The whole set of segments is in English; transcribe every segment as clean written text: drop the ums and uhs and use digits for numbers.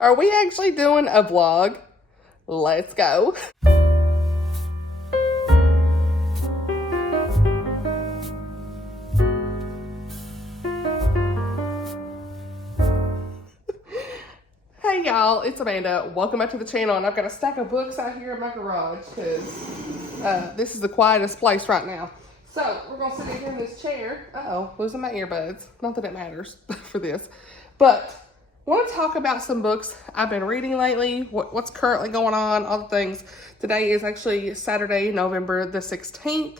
Are we actually doing a vlog? Let's go. Hey y'all, it's Amanda. Welcome back to the channel, and I've got a stack of books out here in my garage because this is the quietest place right now. So we're gonna sit here in this chair. Uh-oh, losing my earbuds. Not that it matters for this, but I want to talk about some books I've been reading lately, what's currently going on, all the things. Today is actually Saturday, November the 16th.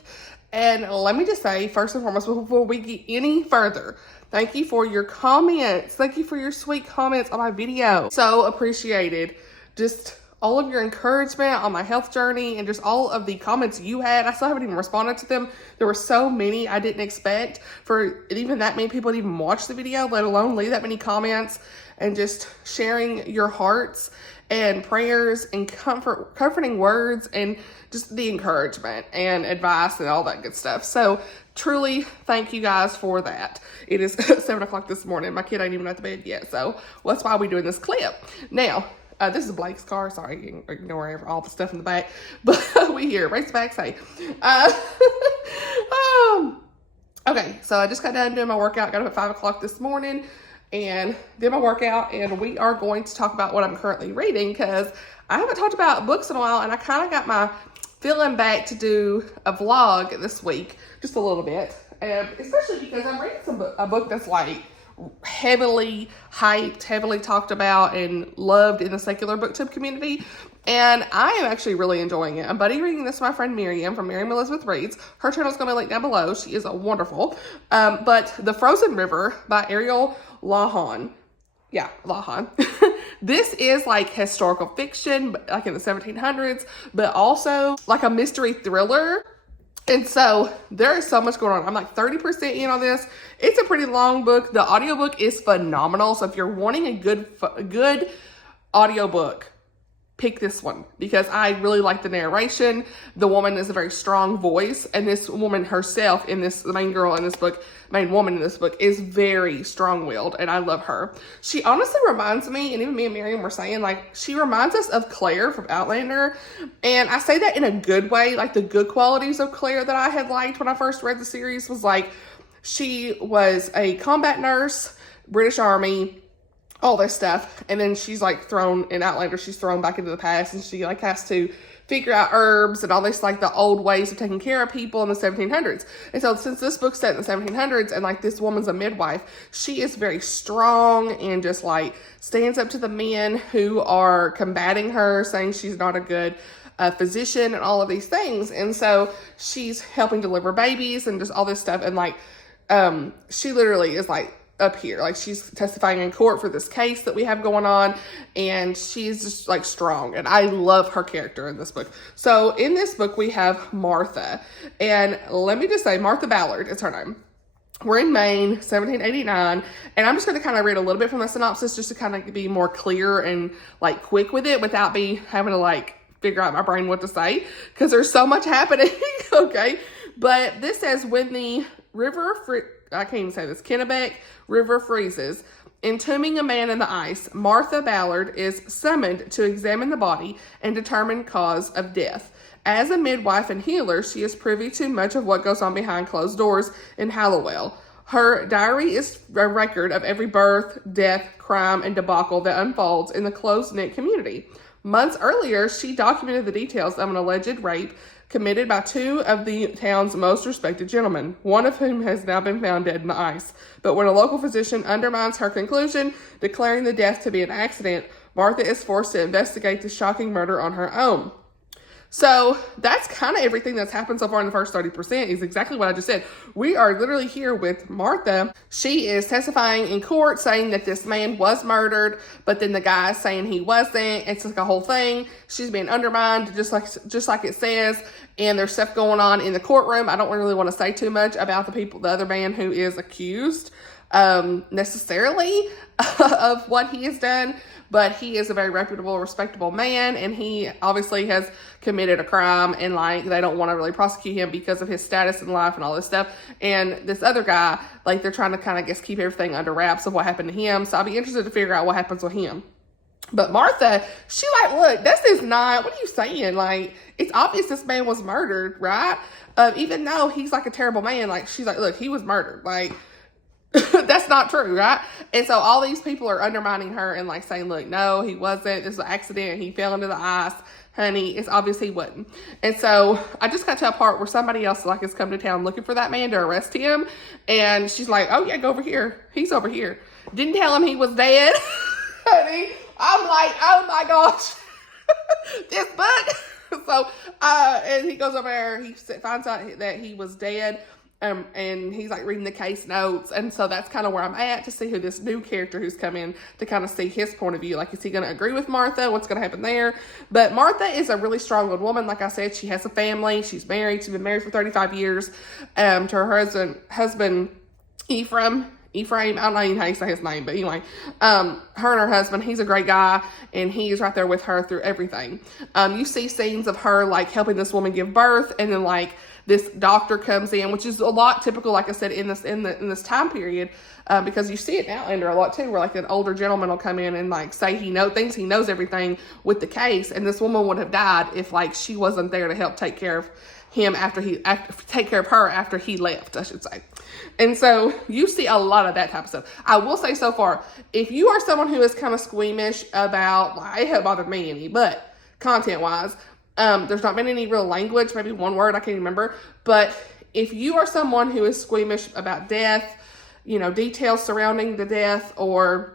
And let me just say, first and foremost, before we get any further, thank you for your comments. Thank you for your sweet comments on my video. So appreciated. Just all of your encouragement on my health journey and just all of the comments you had. I still haven't even responded to them. There were so many I didn't expect for even that many people to even watch the video, let alone leave that many comments, and just sharing your hearts and prayers and comforting words and just the encouragement and advice and all that good stuff. So truly thank you guys for that. It is 7 o'clock this morning. My kid ain't even at the bed yet. So that's why we're doing this clip. Now, this is Blake's car. Sorry, ignore all the stuff in the back. But we here. Race back, say. Okay, so I just got done doing my workout. Got up at 5 o'clock this morning and did my workout. And we are going to talk about what I'm currently reading because I haven't talked about books in a while. And I kind of got my feeling back to do a vlog this week. Just a little bit. Especially because I'm reading a book that's like heavily hyped, heavily talked about and loved in the secular booktube community, and I am actually really enjoying it. I'm buddy reading this with my friend Miriam from Miriam Elizabeth Reads. Her channel is going to be linked down below. She is wonderful. But The Frozen River by Ariel Lawhon. Yeah, Lawhon. This is like historical fiction, like in the 1700s, but also like a mystery thriller. And so there is so much going on. I'm like 30% in on this. It's a pretty long book. The audiobook is phenomenal. So if you're wanting a good audiobook, pick this one because I really like the narration. The woman is a very strong voice, and this woman herself in this, the main woman in this book is very strong-willed, and I love her. She honestly reminds me, and even me and Miriam were saying, like, she reminds us of Claire from Outlander, and I say that in a good way. Like, the good qualities of Claire that I had liked when I first read the series was like, she was a combat nurse, British Army, all this stuff, and then she's like thrown in Outlander, she's thrown back into the past, and she like has to figure out herbs and all this, like the old ways of taking care of people in the 1700s. And so since this book's set in the 1700s and like this woman's a midwife, she is very strong and just like stands up to the men who are combating her, saying she's not a good physician and all of these things. And so she's helping deliver babies and just all this stuff. And like, she literally is like up here, like she's testifying in court for this case that we have going on, and she's just like strong, and I love her character in this book. So in this book we have Martha, and let me just say, Martha Ballard is her name. We're in Maine, 1789, and I'm just going to kind of read a little bit from the synopsis just to kind of be more clear and like quick with it without me having to like figure out my brain what to say because there's so much happening. Okay, but this says, when the I can't even say this, Kennebec River freezes, entombing a man in the ice, Martha Ballard is summoned to examine the body and determine cause of death. As a midwife and healer, she is privy to much of what goes on behind closed doors in Hallowell. Her diary is a record of every birth, death, crime, and debacle that unfolds in the close-knit community. Months earlier, she documented the details of an alleged rape committed by two of the town's most respected gentlemen, one of whom has now been found dead in the ice. But when a local physician undermines her conclusion, declaring the death to be an accident, Martha is forced to investigate the shocking murder on her own. So that's kind of everything that's happened so far in the first 30% is exactly what I just said. We are literally here with Martha. She is testifying in court saying that this man was murdered, but then the guy is saying he wasn't. It's like a whole thing. She's being undermined just like it says. And there's stuff going on in the courtroom. I don't really want to say too much about the other man who is accused necessarily of what he has done, but he is a very reputable, respectable man, and he obviously has committed a crime, and like they don't want to really prosecute him because of his status in life and all this stuff. And this other guy, like they're trying to kind of keep everything under wraps of what happened to him. So I'll be interested to figure out what happens with him. But Martha, she like, look, this is not, what are you saying? Like, it's obvious this man was murdered, right? Even though he's like a terrible man, like, she's like, look, he was murdered. Like, that's not true, right? And so all these people are undermining her and like saying, look, no, he wasn't. This was an accident. He fell into the ice. Honey, it's obvious he wasn't. And so I just got to a part where somebody else like has come to town looking for that man to arrest him. And she's like, oh yeah, go over here. He's over here. Didn't tell him he was dead. Honey, I'm like, oh my gosh, this book. So, and he goes over there, he finds out that he was dead. And he's like reading the case notes. And so that's kind of where I'm at to see who this new character who's come in to kind of see his point of view. Like, is he going to agree with Martha? What's going to happen there? But Martha is a really strong-willed woman. Like I said, she has a family. She's married. She's been married for 35 years to her husband Ephraim. I don't know how you say his name, but anyway, her and her husband, he's a great guy, and he's right there with her through everything. You see scenes of her, like, helping this woman give birth, and then, like, this doctor comes in, which is a lot typical, like I said, in this time period, because you see it in Outlander a lot, too, where, like, an older gentleman will come in and, like, say he knows everything with the case, and this woman would have died if, like, she wasn't there to help take care of him take care of her after he left, I should say. And so you see a lot of that type of stuff. I will say so far, if you are someone who is kind of squeamish about, like, it hasn't bothered me any, but content-wise, there's not been any real language, maybe one word, I can't remember. But if you are someone who is squeamish about death, you know, details surrounding the death, or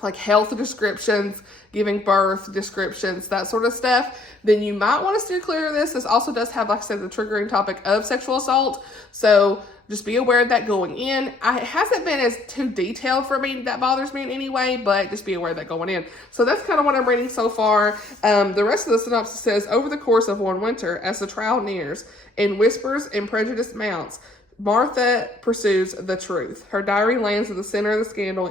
like health descriptions, giving birth descriptions, that sort of stuff, then you might want to steer clear of this. This also does have, like I said, the triggering topic of sexual assault. So just be aware of that going in. It hasn't been as too detailed for me that bothers me in any way, but just be aware of that going in. So that's kind of what I'm reading so far. The rest of the synopsis says, over the course of one winter, as the trial nears, in whispers and prejudice mounts, Martha pursues the truth. Her diary lands at the center of the scandal,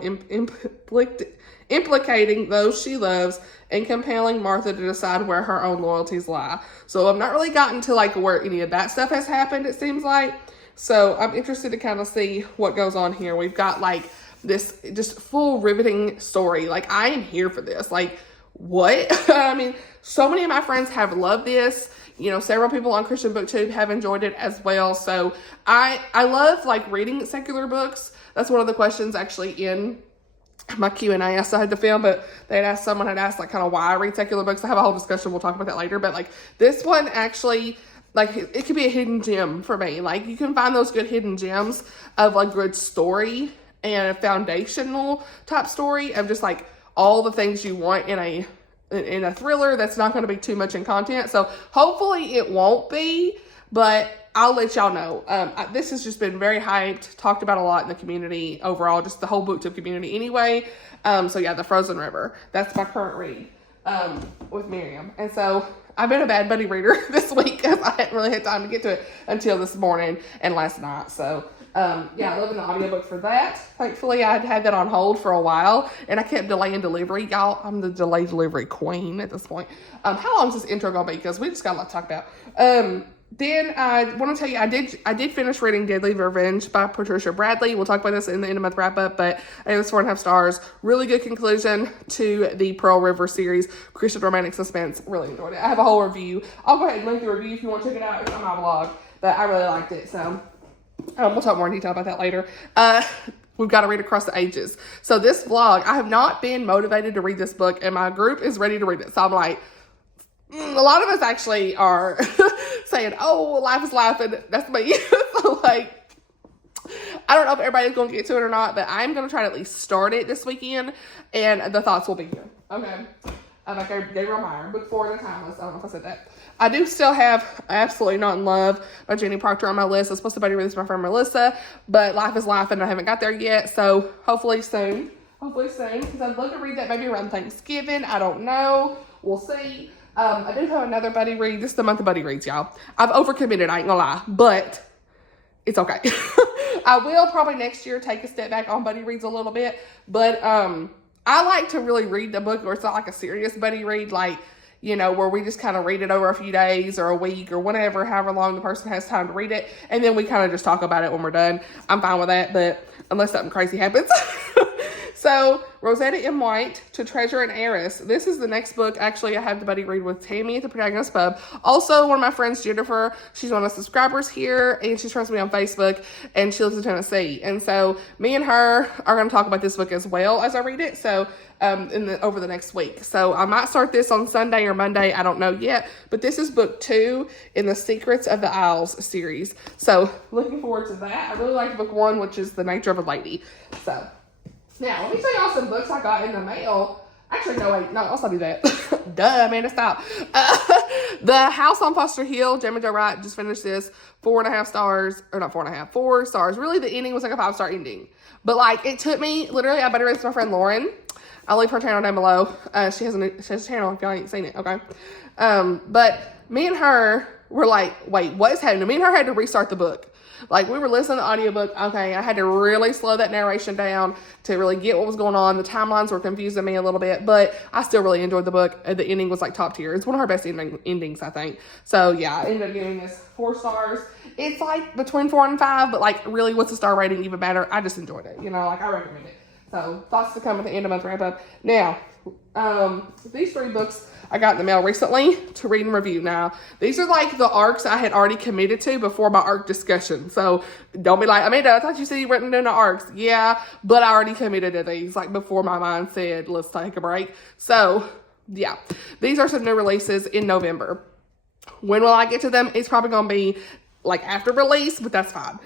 implicating those she loves and compelling Martha to decide where her own loyalties lie. So I've not really gotten to like where any of that stuff has happened, it seems like. So I'm interested to kind of see what goes on here. We've got like this just full riveting story. Like, I am here for this. Like, what? I mean, so many of my friends have loved this. You know, several people on Christian BookTube have enjoyed it as well. So I love like reading secular books. That's one of the questions actually in my Q&A I still had to film, but someone had asked like kind of why I read secular books. I have a whole discussion. We'll talk about that later. But like this one actually, like, it could be a hidden gem for me. Like, you can find those good hidden gems of like good story and a foundational type story of just like all the things you want in a thriller that's not going to be too much in content. So hopefully it won't be, but I'll let y'all know. This has just been very hyped, talked about a lot in the community overall, just the whole BookTube community anyway. So yeah, The Frozen River, that's my current read with Miriam. And so I've been a bad buddy reader this week because I hadn't really had time to get to it until this morning and last night. So yeah, loving the audiobook for that. Thankfully, I'd had that on hold for a while, and I kept delaying delivery. Y'all, I'm the delayed delivery queen at this point. How long is this intro gonna be? Because we just got a lot to talk about. Then I want to tell you, I did finish reading Deadly Revenge by Patricia Bradley. We'll talk about this in the end of month wrap up, but I gave this 4.5 stars. Really good conclusion to the Pearl River series, Christian romantic suspense. Really enjoyed it. I have a whole review. I'll go ahead and link the review if you want to check it out. It's on my blog, but I really liked it. So we'll talk more in detail about that later. We've got to read Across the Ages. So this vlog, I have not been motivated to read this book, and my group is ready to read it. So I'm like, a lot of us actually are saying, oh, life is life, and that's me. So like, I don't know if everybody's going to get to it or not, but I'm going to try to at least start it this weekend, and the thoughts will be here. Okay. Like Gabrielle Meyer, Book 4 of the Timeless. I don't know if I said that. I do still have Absolutely Not in Love by Jenny Proctor on my list. I was supposed to buddy read this with my friend Melissa, but life is life, and I haven't got there yet. So hopefully soon. Because I'd love to read that maybe around Thanksgiving. I don't know. We'll see. I do have another buddy read. This is the month of buddy reads, y'all. I've overcommitted, I ain't gonna lie, but it's okay. I will probably next year take a step back on buddy reads a little bit, but I like to really read the book where it's not like a serious buddy read, like, you know, where we just kind of read it over a few days or a week or whatever, however long the person has time to read it, and then we kind of just talk about it when we're done. I'm fine with that, but unless something crazy happens. So, Rosetta M. White, To Treasure an Heiress. This is the next book. Actually, I have the buddy read with Tammy at the Protagonist Pub. Also, one of my friends, Jennifer, she's one of the subscribers here, and she's friends with me on Facebook, and she lives in Tennessee. And so, me and her are going to talk about this book as well as I read it. So, over the next week. So, I might start this on Sunday or Monday. I don't know yet. But this is book 2 in the Secrets of the Isles series. So, looking forward to that. I really liked book 1, which is The Nature of a Lady. So, now, let me show y'all some books I got in the mail. Actually, no, wait. No, I'll stop do that. Duh, Amanda, stop. The House on Foster Hill, Jaime Wright just finished this. 4.5 stars. Or not 4.5. 4 stars. Really, the ending was like a 5-star ending. But, like, it took me, literally, I better read this to my friend Lauren. I'll leave her channel down below. She has a channel if y'all ain't seen it, okay? But me and her were like, wait, what is happening? Me and her had to restart the book. Like, we were listening to the audiobook. Okay, I had to really slow that narration down to really get what was going on. The timelines were confusing me a little bit, but I still really enjoyed the book. The ending was, like, top tier. It's one of her best endings, I think. So, yeah, I ended up giving this 4 stars. It's, like, between 4 and 5, but, like, really, what's the star rating even better? I just enjoyed it. You know, like, I recommend it. So, thoughts to come at the end of month wrap up. Now, these 3 books I got in the mail recently to read and review. Now, these are like the arcs I had already committed to before my arc discussion. So, don't be like, Amanda, I thought you said you weren't doing the arcs. Yeah, but I already committed to these, like, before my mind said, let's take a break. So, yeah, these are some new releases in November. When will I get to them? It's probably going to be, like, after release, but that's fine.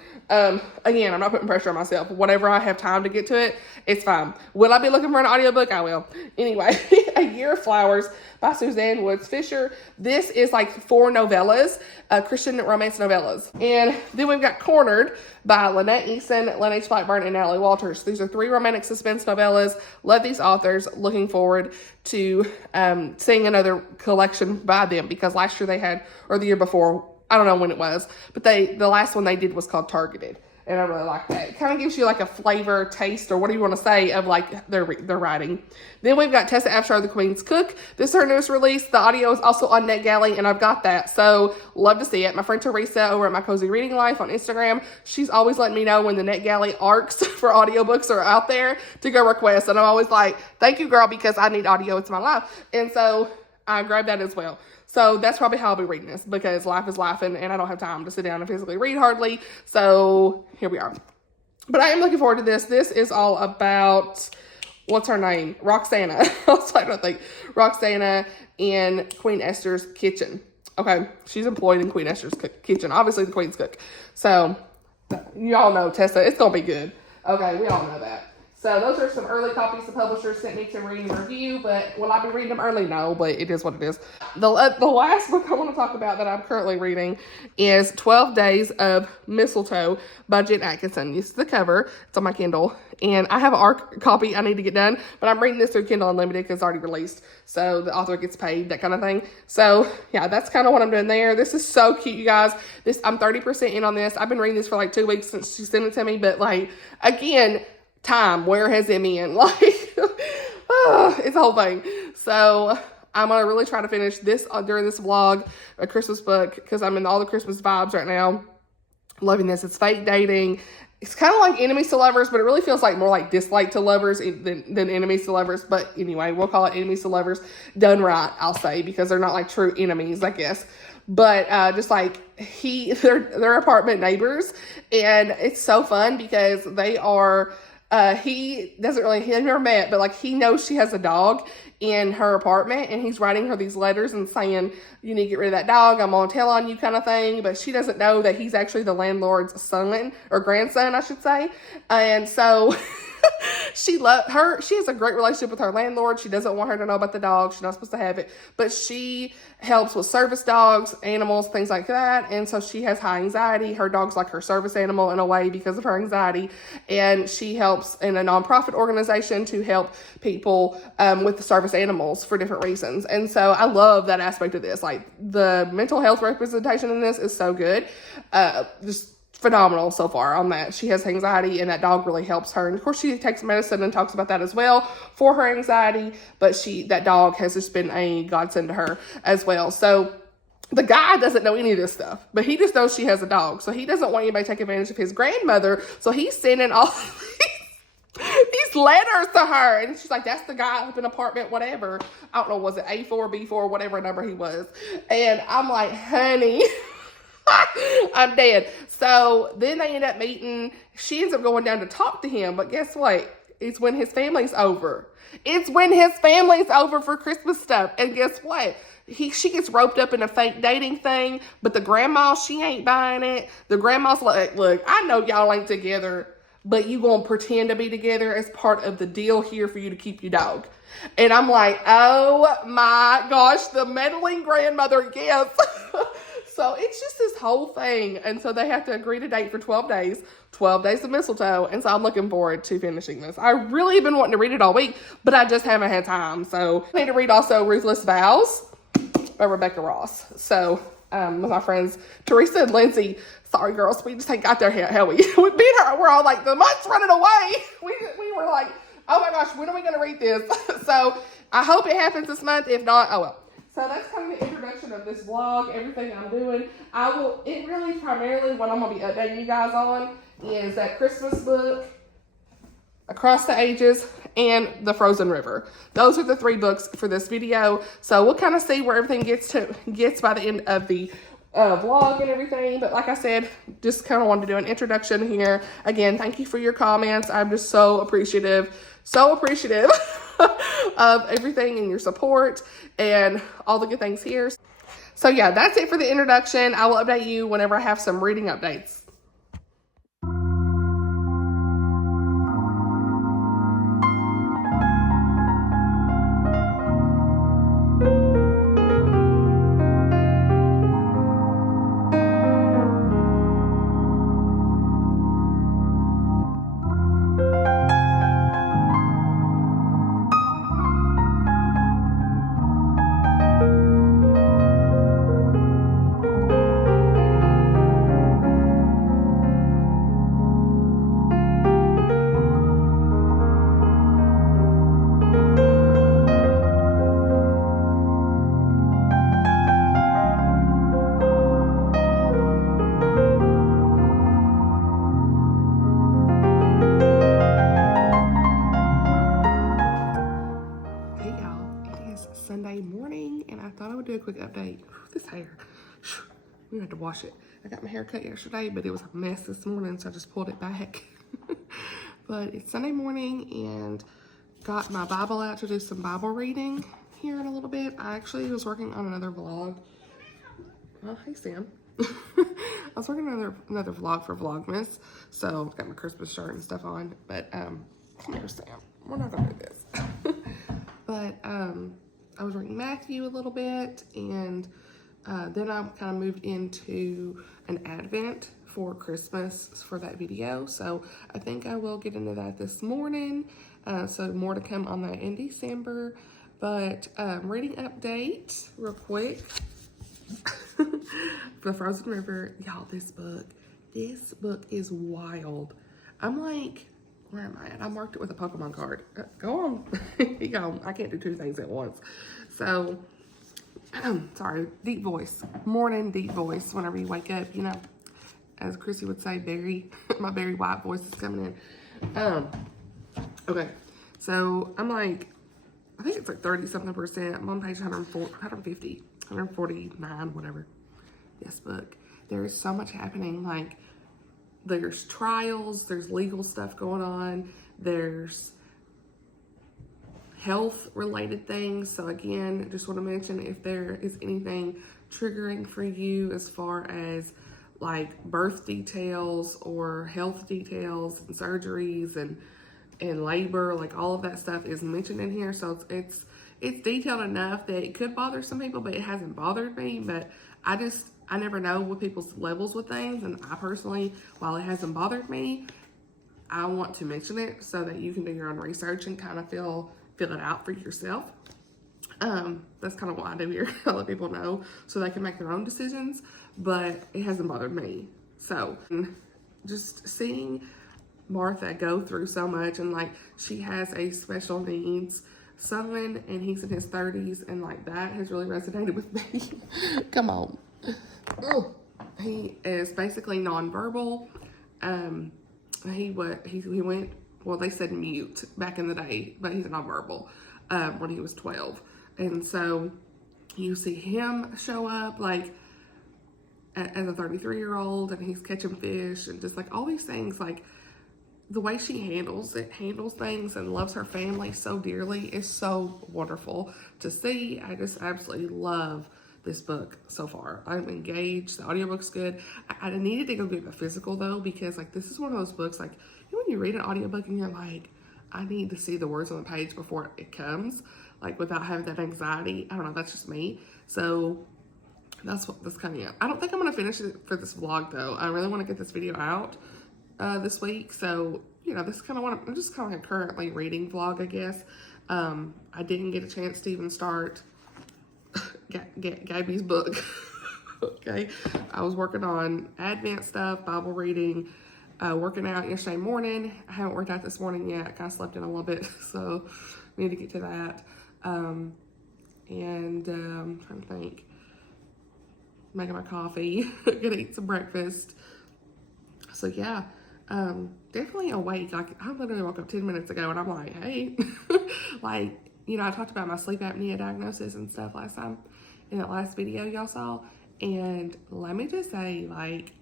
Again, I'm not putting pressure on myself. Whatever I have time to get to it, it's fine. Will I be looking for an audiobook? I will. Anyway, A Year of Flowers by Suzanne Woods Fisher. This is like 4 novellas, Christian romance novellas. And then we've got Cornered by Lynette Easton, Lynn H. Blackburn, and Natalie Walters. These are 3 romantic suspense novellas. Love these authors. Looking forward to seeing another collection by them, because last year they had, or the year before, I don't know when it was, but the last one they did was called Targeted. And I really like that. It kind of gives you like a flavor, taste, or what do you want to say of like their writing. Then we've got Tessa Afshar, The Queen's Cook. This is her newest release. The audio is also on NetGalley, and I've got that. So love to see it. My friend Teresa over at My Cozy Reading Life on Instagram, she's always letting me know when the NetGalley arcs for audiobooks are out there to go request. And I'm always like, thank you, girl, because I need audio. It's my life. And so I grabbed that as well. So that's probably how I'll be reading this, because life is life and I don't have time to sit down and physically read hardly. So here we are. But I am looking forward to this. This is all about, what's her name? Roxana. I was trying to think. Roxana in Queen Esther's kitchen. Okay, she's employed in Queen Esther's kitchen. Obviously the Queen's cook. So you all know Tessa. It's going to be good. Okay, we all know that. So those are some early copies the publisher sent me to read and review, but will I be reading them early? No, but it is what it is. The last book I want to talk about that I'm currently reading is 12 Days of Mistletoe by Atkinson. This is the cover. It's on my Kindle, and I have an ARC copy I need to get done, but I'm reading this through Kindle Unlimited because it's already released, so the author gets paid, that kind of thing. So yeah, that's kind of what I'm doing there. This is so cute, you guys. I'm 30% in on this. I've been reading this for like 2 weeks since she sent it to me, but like, again, time, where has it been? Like, it's a whole thing. So I'm going to really try to finish this during this vlog, a Christmas book, because I'm in all the Christmas vibes right now. Loving this. It's fake dating. It's kind of like enemies to lovers, but it really feels like more like dislike to lovers than enemies to lovers. But anyway, we'll call it enemies to lovers done right, I'll say, because they're not like true enemies, I guess. But just like they're apartment neighbors, and it's so fun because they are... he never met, but like he knows she has a dog in her apartment, and he's writing her these letters and saying, you need to get rid of that dog, I'm gonna tell on you, kind of thing. But she doesn't know that he's actually the landlord's son, or grandson, I should say. And so she has a great relationship with her landlord. She doesn't want her to know about the dog. She's not supposed to have it, but she helps with service dogs, animals, things like that. And so she has high anxiety. Her dog's like her service animal in a way because of her anxiety. And she helps in a nonprofit organization to help people with the service animals for different reasons. And so I love that aspect of this. Like, the mental health representation in this is so good. Just phenomenal so far on that. She has anxiety, and that dog really helps her. And of course, she takes medicine and talks about that as well for her anxiety, but that dog has just been a godsend to her as well. So the guy doesn't know any of this stuff, but he just knows she has a dog. So he doesn't want anybody to take advantage of his grandmother. So he's sending all he's these letters to her. And she's like, that's the guy up in apartment, whatever. I don't know, was it A4, B4, whatever number he was. And I'm like, honey, I'm dead. So then they end up meeting. She ends up going down to talk to him. But guess what? It's when his family's over. It's when his family's over for Christmas stuff. And guess what? She gets roped up in a fake dating thing, but the grandma, she ain't buying it. The grandma's like, look, I know y'all ain't together, but you gonna pretend to be together as part of the deal here for you to keep your dog. And I'm like, oh my gosh, the meddling grandmother, yes. So it's just this whole thing. And so they have to agree to date for 12 days, 12 days of mistletoe. And so I'm looking forward to finishing this. I really have been wanting to read it all week, but I just haven't had time. So I need to read also Ruthless Vows by Rebecca Ross. So with my friends Teresa and Lindsay, sorry girls, we just ain't got there yet, hell we beat her. We're all like, the month's running away. We were like, oh my gosh, when are we gonna read this? So I hope it happens this month. If not, oh well. So that's kind of the introduction of this vlog, everything I'm doing. It really primarily what I'm gonna be updating you guys on is that Christmas book, Across the Ages, and The Frozen River. Those are the 3 books for this video. So we'll kind of see where everything gets by the end of the vlog and everything. But like I said, just kind of wanted to do an introduction here. Again, thank you for your comments. I'm just so appreciative of everything and your support and all the good things here. So yeah, that's it for the introduction. I will update you whenever I have some reading updates. Do a quick update. This hair, we had to wash it. I got my hair cut yesterday, but it was a mess this morning, so I just pulled it back. But it's Sunday morning and got my Bible out to do some Bible reading here in a little bit. I actually was working on another vlog. Oh, hey Sam. I was working on another vlog for Vlogmas, so I've got my Christmas shirt and stuff on. But come here, Sam. We're not gonna do this. But I was reading Matthew a little bit, and then I kind of moved into an Advent for Christmas for that video. So I think I will get into that this morning. So more to come on that in December. But reading update real quick. The Frozen River. Y'all, this book is wild. I'm like, where am I at? I marked it with a Pokemon card. Go on. You go. I can't do 2 things at once. So, sorry, deep voice. Morning deep voice whenever you wake up, you know. As Chrissy would say, my very white voice is coming in. Okay. So, I'm like, I think it's like 30-something%. I'm on page 150, 149, whatever. This book. There is so much happening. Like, there's trials, there's legal stuff going on, there's health related things. So again, just want to mention if there is anything triggering for you as far as like birth details or health details and surgeries and labor, like all of that stuff is mentioned in here. So it's detailed enough that it could bother some people, but it hasn't bothered me. But I never know with people's levels with things, and I personally, while it hasn't bothered me, I want to mention it so that you can do your own research and kind of fill it out for yourself. That's kind of what I do here. I let people know so they can make their own decisions, but it hasn't bothered me. So just seeing Martha go through so much, and like she has a special needs son and he's in his 30s, and like that has really resonated with me. Come on. He is basically nonverbal. He went well, they said mute back in the day, but he's nonverbal, when he was 12. And so you see him show up like as a 33-year-old, and he's catching fish and just like all these things, like the way she handles things and loves her family so dearly is so wonderful to see. I just absolutely love this book so far. I'm engaged. The audiobook's good. I needed to go get the physical though, because like this is one of those books, like, you know, when you read an audiobook and you're like, I need to see the words on the page before it comes, like without having that anxiety. I don't know, that's just me. So that's coming up. I don't think I'm gonna finish it for this vlog though. I really want to get this video out this week. So, you know, this is kind of what I'm just kind of like a currently reading vlog, I guess. I didn't get a chance to even start Gabby's book. Okay, I was working on Advent stuff, Bible reading, working out yesterday morning. I haven't worked out this morning yet. I kind of slept in a little bit, so need to get to that. I'm trying to think. Making my coffee, gonna eat some breakfast. So yeah, definitely awake. Like I literally woke up 10 minutes ago and I'm like, hey, like, you know, I talked about my sleep apnea diagnosis and stuff last time in that last video y'all saw. And let me just say, like,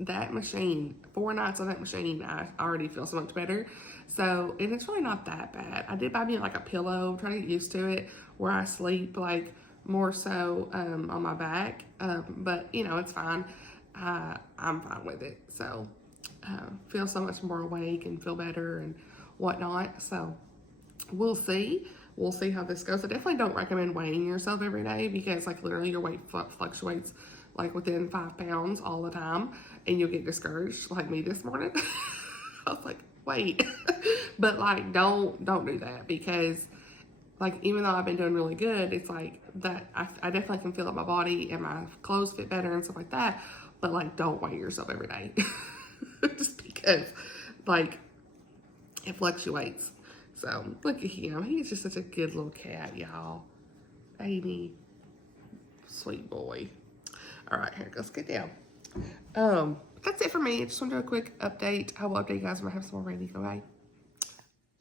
that machine, 4 nights on that machine, I already feel so much better. So, and it's really not that bad. I did buy me like a pillow, trying to get used to it, where I sleep like more so on my back. But you know, it's fine. I'm fine with it. So, feel so much more awake and feel better and whatnot. So, we'll see. We'll see how this goes. I definitely don't recommend weighing yourself every day, because like literally your weight fluctuates like within 5 pounds all the time, and you'll get discouraged like me this morning. I was like, wait. But like, don't do that, because like, even though I've been doing really good, it's like that I definitely can feel it in my body and my clothes fit better and stuff like that. But like, don't weigh yourself every day. Just because like it fluctuates. So look at him. He's just such a good little cat, y'all. Baby. Sweet boy. All right, here, let's get down. That's it for me. I just want to do a quick update. I will update you guys when I have some more ready, okay?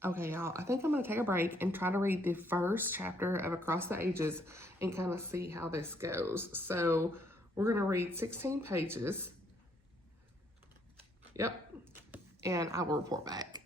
Okay, y'all, I think I'm going to take a break and try to read the first chapter of Across the Ages and kind of see how this goes. So we're going to read 16 pages. Yep. And I will report back.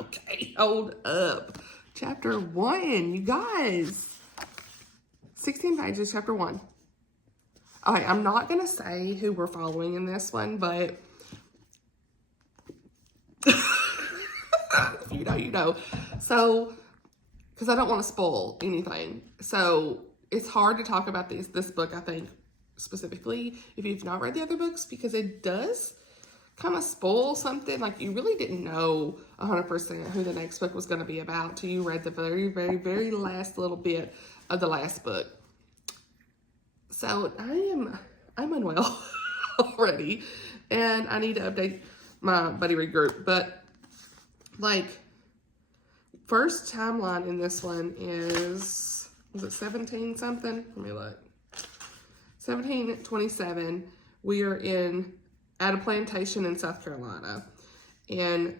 Okay, hold up. Chapter 1, you guys. 16 pages, chapter 1. Okay, I'm not going to say who we're following in this one, but you know. So, because I don't want to spoil anything. So, it's hard to talk about this book, I think, specifically, if you've not read the other books, because it does kind of spoil something. Like, you really didn't know 100% who the next book was going to be about till you read the very, very, very last little bit of the last book. So I'm unwell already, and I need to update my buddy read group. But like, first timeline in this one was it 17 something? Let me look. 1727. We are at a plantation in South Carolina, and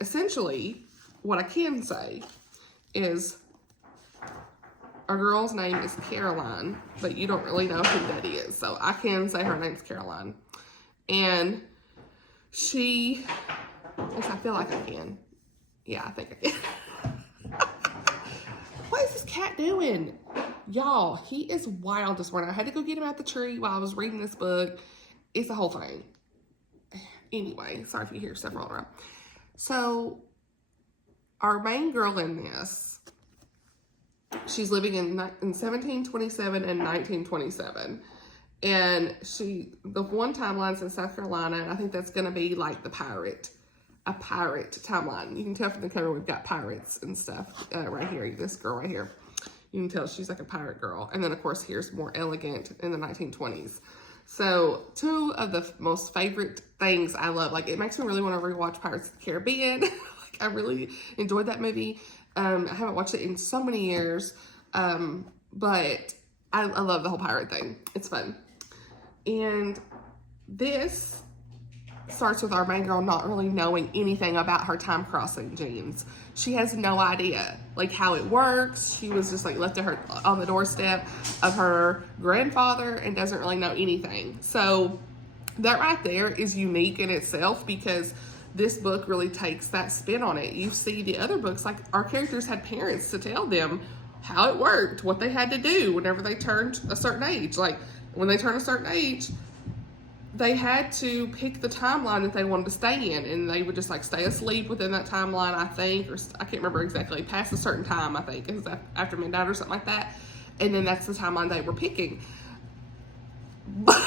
essentially what I can say is our girl's name is Caroline, but you don't really know who that is. So I can say her name's Caroline. And she, I feel like I can. Yeah, I think I can. What is this cat doing? Y'all, he is wild this morning. I had to go get him out the tree while I was reading this book. It's the whole thing. Anyway, sorry if you hear stuff rolling around. So, our main girl in this she's living in 1727 and 1927. And the one timeline's in South Carolina, and I think that's going to be like a pirate timeline. You can tell from the cover we've got pirates and stuff right here. This girl right here. You can tell she's like a pirate girl. And then, of course, here's more elegant in the 1920s. So, two of the most favorite things I love. Like, it makes me really want to rewatch Pirates of the Caribbean. Like, I really enjoyed that movie. I haven't watched it in so many years. But I love the whole pirate thing. It's fun. And this starts with our main girl not really knowing anything about her time crossing genes. She has no idea like how it works. She was just like left to her on the doorstep of her grandfather and doesn't really know anything. So that right there is unique in itself, because this book really takes that spin on it. You see the other books, like our characters had parents to tell them how it worked, what they had to do whenever they turned a certain age. Like when they turn a certain age, they had to pick the timeline that they wanted to stay in, and they would just like stay asleep within that timeline, I think, or I can't remember exactly, past a certain time, I think it was after midnight or something like that, and then that's the timeline they were picking. But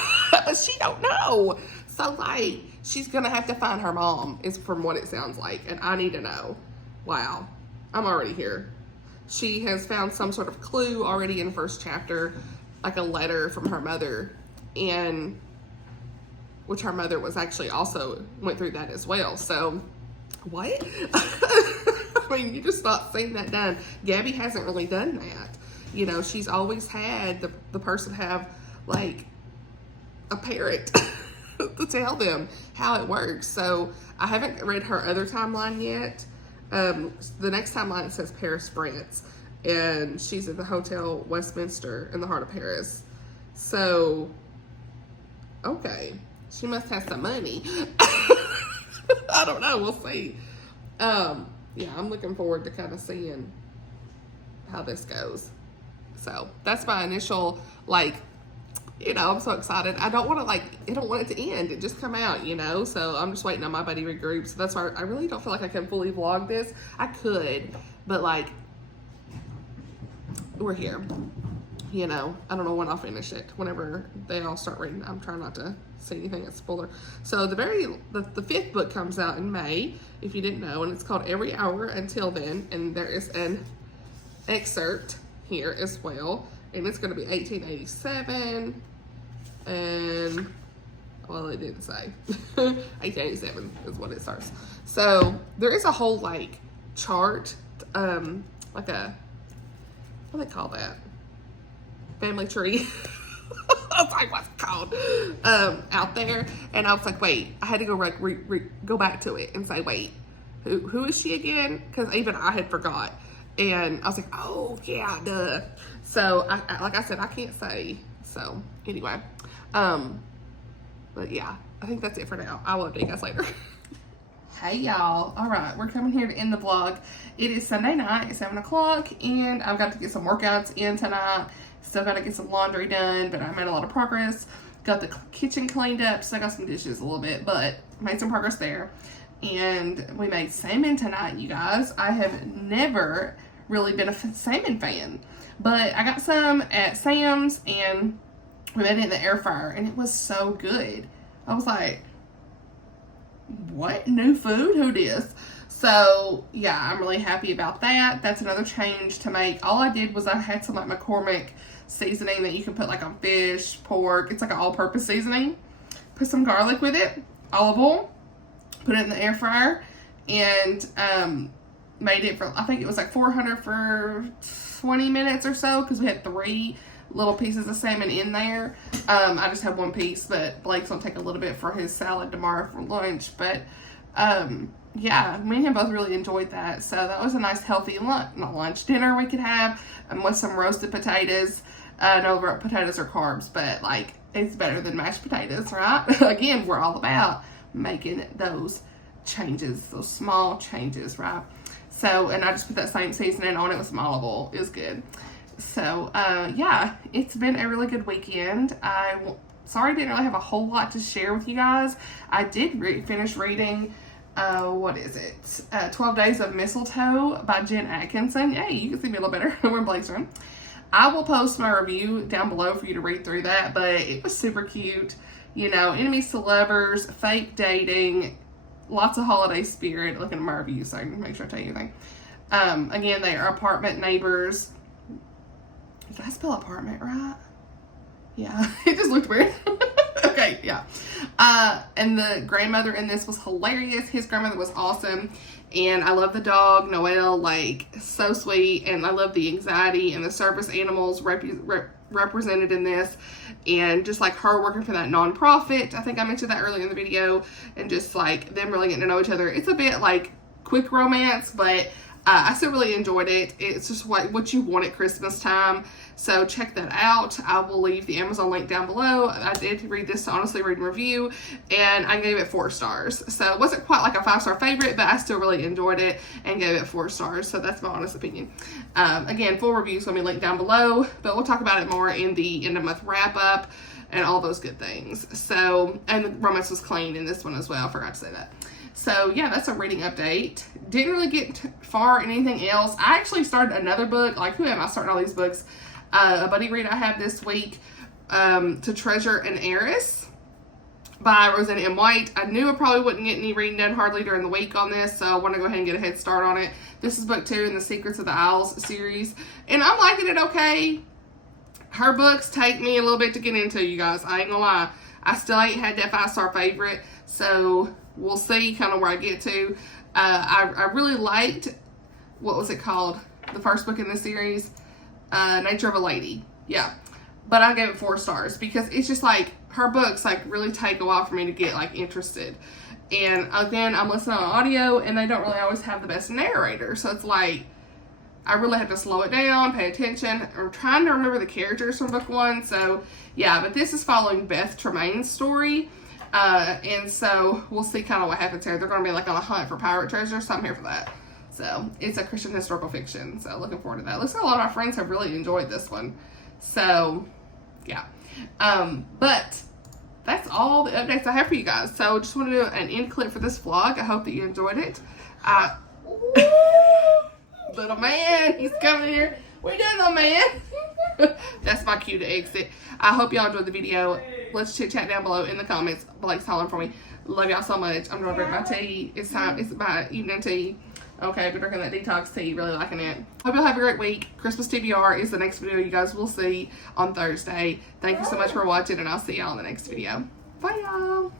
she don't know, so like she's gonna have to find her mom, is from what it sounds like, and I need to know. Wow, I'm already here. She has found some sort of clue already in the first chapter, like a letter from her mother, and which her mother was actually also went through that as well. So, what? I mean, you just not seeing that done. Gabby hasn't really done that. You know, she's always had the person have, like, a parent to tell them how it works. So, I haven't read her other timeline yet. The next timeline, it says Paris, France. And she's at the Hotel Westminster in the heart of Paris. So, okay. She must have some money. I don't know. We'll see. Yeah, I'm looking forward to kind of seeing how this goes. So that's my initial, like, you know, I'm so excited. I don't want to, like, I don't want it to end. It just come out, you know? So I'm just waiting on my buddy regroup. So that's why I really don't feel like I can fully vlog this. I could, but, like, we're here. You know, I don't know when I'll finish it. Whenever they all start reading, I'm trying not to say anything that's spoiler. So the fifth book comes out in May, if you didn't know, and it's called Every Hour Until Then, and there is an excerpt here as well, and it's going to be 1887, and well, it didn't say. 1887 is what it starts. So there is a whole like chart, like a, what do they call that? Family tree. I was like, what's it called? Out there. And I was like, wait, I had to go go back to it and say, wait, who is she again? Because even I had forgot. And I was like, oh yeah, duh. So I like I said, I can't say. So anyway, but yeah, I think that's it for now. I will update you guys later. Hey y'all. All right, we're coming here to end the vlog. It is Sunday night at 7 o'clock, and I've got to get some workouts in tonight. Still got to get some laundry done, but I made a lot of progress. Got the kitchen cleaned up, still got some dishes a little bit, but made some progress there. And we made salmon tonight, you guys. I have never really been a salmon fan, but I got some at Sam's, and we made it in the air fryer, and it was so good. I was like, what? New food? Who dis? So yeah, I'm really happy about that. That's another change to make. All I did was I had some like McCormick seasoning that you can put like on fish, pork. It's like an all-purpose seasoning. Put some garlic with it, olive oil, put it in the air fryer, and made it for, I think it was like 400 for 20 minutes or so, because we had 3 little pieces of salmon in there. I just had 1 piece, but Blake's gonna take a little bit for his salad tomorrow for lunch. But yeah, me and him both really enjoyed that. So that was a nice healthy dinner we could have, with some roasted potatoes. No, potatoes are carbs, but like it's better than mashed potatoes, right? Again, we're all about making those changes, those small changes, right? So, and I just put that same seasoning on it with some olive oil. It was good. So, yeah, it's been a really good weekend. Sorry I didn't really have a whole lot to share with you guys. I did finish reading what is it? 12 Days of Mistletoe by Jen Atkinson. Hey, you can see me a little better. We're in Blaze Room. I will post my review down below for you to read through that, but it was super cute. You know, enemies to lovers, fake dating, lots of holiday spirit. Looking at my review so I can make sure I tell you anything. Again, they are apartment neighbors. Did I spell apartment right? Yeah, it just looked weird. Okay, yeah. And the grandmother in this was hilarious. His grandmother was awesome. And I love the dog, Noelle, like, so sweet. And I love the anxiety and the service animals represented in this. And just, like, her working for that nonprofit. I think I mentioned that earlier in the video. And just, like, them really getting to know each other. It's a bit, like, quick romance, but I still really enjoyed it. It's just what you want at Christmas time. So check that out. I will leave the Amazon link down below. I did read this to honestly read and review, and I gave it 4 stars. So it wasn't quite like a 5-star favorite, but I still really enjoyed it and gave it 4 stars. So that's my honest opinion. Again, full review is going to be linked down below, but we'll talk about it more in the end of month wrap up and all those good things. So, and the romance was clean in this one as well. I forgot to say that. So yeah, that's a reading update. Didn't really get far in anything else. I actually started another book. Like, who am I starting all these books? A buddy read I have this week, To Treasure an Heiress by Rosanna M. White. I knew I probably wouldn't get any reading done hardly during the week on this, so I want to go ahead and get a head start on it. This is book 2 in the Secrets of the Isles series, and I'm liking it okay. Her books take me a little bit to get into, you guys. I ain't gonna lie. I still ain't had that 5-star favorite, so we'll see kind of where I get to. I really liked, what was it called? The first book in the series, Nature of a Lady. Yeah. But I gave it 4 stars because it's just like, her books like really take a while for me to get like interested. And again, I'm listening on audio and they don't really always have the best narrator. So it's like, I really have to slow it down, pay attention. I'm trying to remember the characters from book 1. So yeah, but this is following Beth Tremaine's story. And so we'll see kind of what happens here. They're going to be like on a hunt for pirate treasure, so I'm here for that. So it's a Christian historical fiction, so looking forward to that. Looks like a lot of my friends have really enjoyed this one. So yeah. But that's all the updates I have for you guys. So just want to do an end clip for this vlog. I hope that you enjoyed it. Little man, he's coming here. What are you doing, little man? That's my cue to exit. I hope y'all enjoyed the video. Let's chit chat down below in the comments. Blake's hollering for me. Love y'all so much. I'm gonna drink my tea. It's time. It's my evening tea. Okay, been drinking that detox tea. Really liking it. Hope y'all have a great week. Christmas TBR is the next video you guys will see on Thursday. Thank you so much for watching, and I'll see y'all in the next video. Bye, y'all.